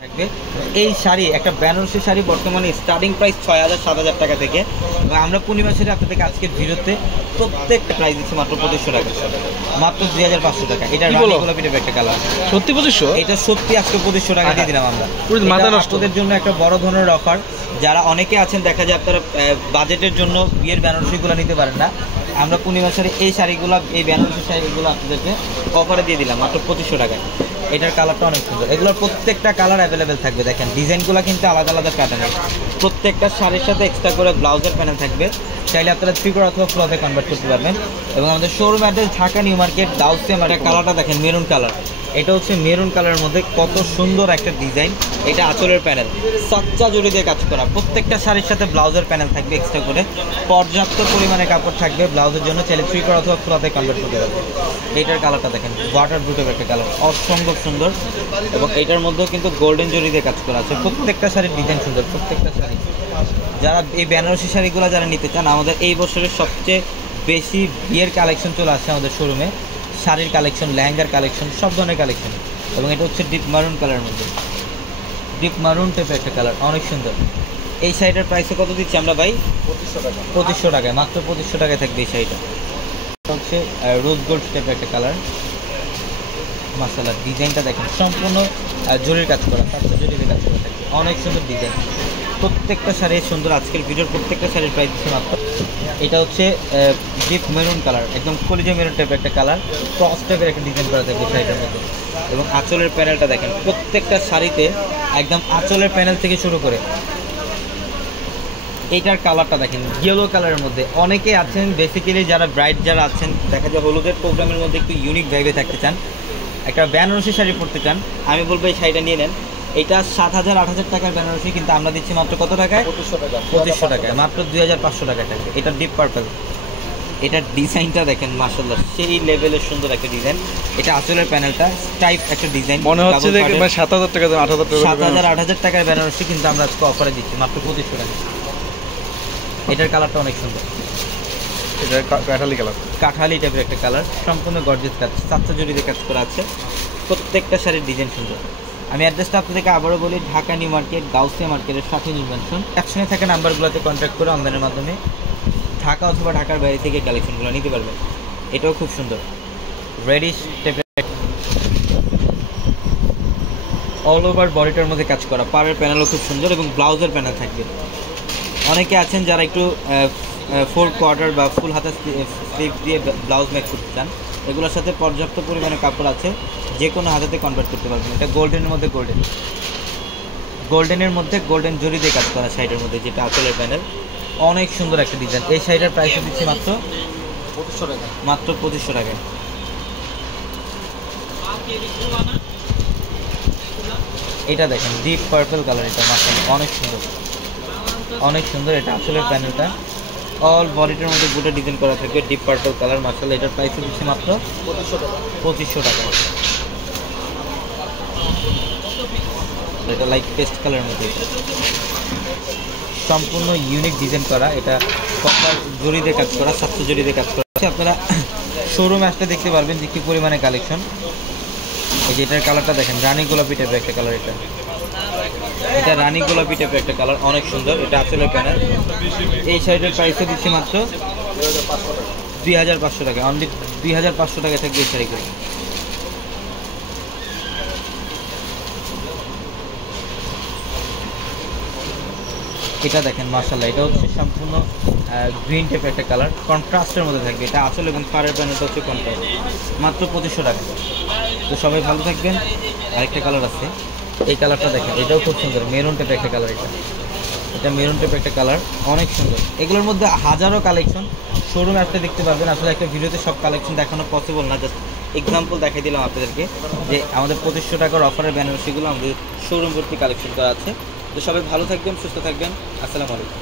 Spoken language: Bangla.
থাকবে। এই শাড়ি একটা বেনারসি শাড়ি বর্তমানে স্টার্টিং প্রাইস ৬,০০০ ৭,০০০ টাকা থেকে, এবং আমরা পূর্ণিমা শাড়ি আপনাদেরকে আজকের ভিডিওতে প্রত্যেকটা প্রাইস দিচ্ছি মাত্র ২৫০০ টাকা, মাত্র ২৫০০ টাকা। এটা রানী গোলাপি টাইপের একটা কালার। সত্যি ২৫০০? এটা সত্যি আজকে ২৫০০ টাকা দিয়ে দিলাম আমরা। মাথা নষ্ট। আপনাদের জন্য একটা বড় ধরনের অফার। যারা অনেকে আছেন দেখা যায় আপনারা বাজেটের জন্য বিয়ের বেনারসিগুলো নিতে পারেন না, আমরা পূর্ণিমা শাড়ি এই শাড়িগুলো, এই বেনারসি শাড়িগুলো আপনাদেরকে অফারে দিয়ে দিলাম মাত্র ২৫০০ টাকায়। এটার কালারটা অনেক সুন্দর। এগুলোর প্রত্যেকটা কালার অ্যাভেলেবেল থাকবে। দেখেন ডিজাইনগুলো কিন্তু আলাদা আলাদা প্যাটার্ন। প্রত্যেকটা শাড়ির সাথে এক্সট্রা করে ব্লাউজের প্যানেল থাকবে। চাইলে আপনারা ত্রিপুরা অথবা ফ্লোতে কনভার্ট করতে পারবেন। এবং আমাদের showroom address Dhaka new market Gausia market. কালারটা দেখেন মেরুন কালার। এটা হচ্ছে মেরুন কালারের মধ্যে কত সুন্দর একটা ডিজাইন। এটা আঁচলের প্যানেল সচ্চা জড়ি দিয়ে কাজ করা। প্রত্যেকটা শাড়ির সাথে ব্লাউজের প্যানেল থাকবে এক্সট্রা করে। পর্যাপ্ত পরিমাণে কাপড় থাকবে ব্লাউজের জন্য, চাইলে ত্রিপুরা অথবা ফ্লোতে কনভার্ট করতে পারবেন। এইটার কালারটা দেখেন ওয়াটার ব্লু টাইপের একটা কালার, অসম্ভব সুন্দর। এবং এইটার মধ্যেও কিন্তু গোল্ডেন জরি দিয়ে কাজ করা আছে। প্রত্যেকটা শাড়ির ডিজাইন সুন্দর, প্রত্যেকটা শাড়ি। যারা এই বেনারসি শাড়িগুলো যারা নিতে চান, আমাদের এই বছরের সবচেয়ে বেশি বিয়ের কালেকশন চলে আসছে আমাদের শোরুমে। শাড়ির কালেকশন, লেহেঙ্গার কালেকশন, সব ধরনের কালেকশন। এবং এটা হচ্ছে ডিপ মারুন কালারের মধ্যে, ডিপ মারুন টাইপের একটা কালার, অনেক সুন্দর। এই শাড়িটার প্রাইসে কত দিচ্ছি আমরা ভাই? ২৫০০ টাকা। ২৫০০ টাকায়, মাত্র ২৫০০ টাকায় থাকবে এই শাড়িটা। হচ্ছে রোজ গোল্ড টাইপের একটা কালার। মাশাআল্লাহ ডিজাইনটা দেখেন সম্পূর্ণ জরির কাজ করা, কাঁচা জরির কাজ করা থাকবে, অনেক সুন্দর ডিজাইন। প্রত্যেকটা শাড়ি সুন্দর। আজকের ভিডিওর প্রত্যেকটা শাড়ির প্রাইস দিচ্ছে মাত্র। এটা হচ্ছে ডিপ মেরুন কালার, একদম কলিজা মেরুন টাইপের একটা কালার, ক্রস টাইপের একটা ডিজাইন করা থাকবে শাড়িটার মধ্যে। এবং আঁচলের প্যানেলটা দেখেন, প্রত্যেকটা শাড়িতে একদম আঁচলের প্যানেল থেকে শুরু করে। এইটার কালারটা দেখেন ইয়েলো কালারের মধ্যে। অনেকে আছেন বেসিক্যালি যারা ব্রাইড যারা আছেন, দেখা যায় হলুদের প্রোগ্রামের মধ্যে একটু ইউনিক ভাইবে থাকতে চান, একটা বেনারসি শাড়ি পরতে চান, আমি বলবো এই শাড়িটা নিয়ে নেন। এটা ৭,০০০ ৮,০০০ টাকার বেনারসি, কিন্তু আমরা দিচ্ছি মাত্র কত টাকায়? ২৫০০ টাকায়, মাত্র ২৫০০ টাকায় থাকবে। এটা ডিপ পার্পল। এটার ডিজাইনটা দেখেন মাশাআল্লাহ সেই লেভেলের সুন্দর একটা ডিজাইন। এটা আঁচলের প্যানেলটা টাইপ একটা ডিজাইন, মনে হচ্ছে যে ৭,০০০ টাকা ৮,০০০ টাকা ৭,০০০ ৮,০০০ টাকার বেনারসি, কিন্তু আমরা আজকে অফারে দিচ্ছি মাত্র ২৫০০ টাকা। এটার কালারটা অনেক সুন্দর। এটা কাঠালি কালার, কাঠালি টাইপের একটা কালার, সম্পূর্ণ গর্জিয়াস কাজ, সাতটা জড়িতে কাজ করা আছে। প্রত্যেকটা শাড়ির ডিজাইন সুন্দর। আমি অ্যাড্রেসটা আপনাদেরকে আবারও বলি, ঢাকা নিউ মার্কেট গাউসিয়া মার্কেটের সাথে নির্বাচন। অ্যাকশনে থাকা নাম্বারগুলোতে কন্ট্যাক্ট করে অনলাইনের মাধ্যমে ঢাকা অথবা ঢাকার বাইরে থেকে কালেকশনগুলো নিতে পারবেন। এটাও খুব সুন্দর, রেডিশ টাইপের অল ওভার বডিটার মধ্যে কাজ করা। পাড়ের প্যানেলও খুব সুন্দর এবং ব্লাউজের প্যানেল থাকবে। অনেকে আছেন যারা একটু 4 কোয়ার্টার বা ফুল হাতা স্লিভ দিয়ে ব্লাউজ মেক করতে চান, এগুলোর সাথে পর্যাপ্ত পরিমাণে কাপড় আছে, যে কোনো হাতাতে কনভার্ট করতে পারবেন। এটা গোল্ডেনের মধ্যে গোল্ডেনের মধ্যে গোল্ডেন জরি দিয়ে কাজ করা শাড়িটার মধ্যে, যেটা আঁচলের প্যানেল, অনেক সুন্দর একটা ডিজাইন। এই শাড়িটার প্রাইস দিচ্ছি মাত্র ২৫০০ টাকা, মাত্র ২৫০০ টাকায়। এটা দেখেন ডিপ পার্পল কালার, এটা মাশাআল্লাহ অনেক সুন্দর, অনেক সুন্দর। এটা আঁচলের প্যানেলটা অল বডিটার মধ্যে গোটা ডিজাইন করা থাকবে, ডিপ পার্পল কালার মাশাআল্লাহ। এটার প্রাইস দিচ্ছি মাত্র ২৫০০ টাকা। এটা লাইট পেস্ট কালারের মধ্যে, সম্পূর্ণ ইউনিক ডিজাইন করা। এটা কপার জরি দিয়ে কাজ করা, সাতশো জরি দিয়ে কাজ করা। আপনারা শোরুমে আসতে দেখতে পারবেন যে কী পরিমাণে কালেকশন। এই যে এটার কালারটা দেখেন রানী গোলাপি টাইপের একটা কালার। এটা রানী গোলাপি টাইপের একটা কালার, অনেক সুন্দর। এটা আসলে প্যানেল। এই শাড়িটার প্রাইসও দিচ্ছি মাত্র ২৫০০ টাকা, অনলি ২৫০০ টাকা থাকবে এই শাড়িগুলো। এটা দেখেন মাশাআল্লাহ, এটা হচ্ছে সম্পূর্ণ গ্রিন টাইপের একটা কালার, কন্ট্রাস্টের মধ্যে থাকবে। এটা আসলে এবং পাড়ের প্যানেলটা হচ্ছে কন্ট্রাস্ট, মাত্র ২৫০০ টাকা। তো সবাই ভালো থাকবেন। আরেকটা কালার আছে, এই কালারটা দেখেন, এটাও খুব সুন্দর, মেরুন টাইপের একটা কালার। এটা মেরুন টাইপের একটা কালার, অনেক সুন্দর। এগুলোর মধ্যে হাজারো কালেকশন, শোরুমে আসতে দেখতে পারবেন। আসলে একটা ভিডিওতে সব কালেকশন দেখানো পসিবল না, জাস্ট এক্সাম্পল দেখাই দিলাম আপনাদেরকে যে আমাদের ২৫০০ টাকার অফারের বেনারসিগুলো আমাদের শোরুম ভর্তি কালেকশন করা আছে। তো সবাই ভালো থাকবেন, সুস্থ থাকবেন। আসসালামু আলাইকুম।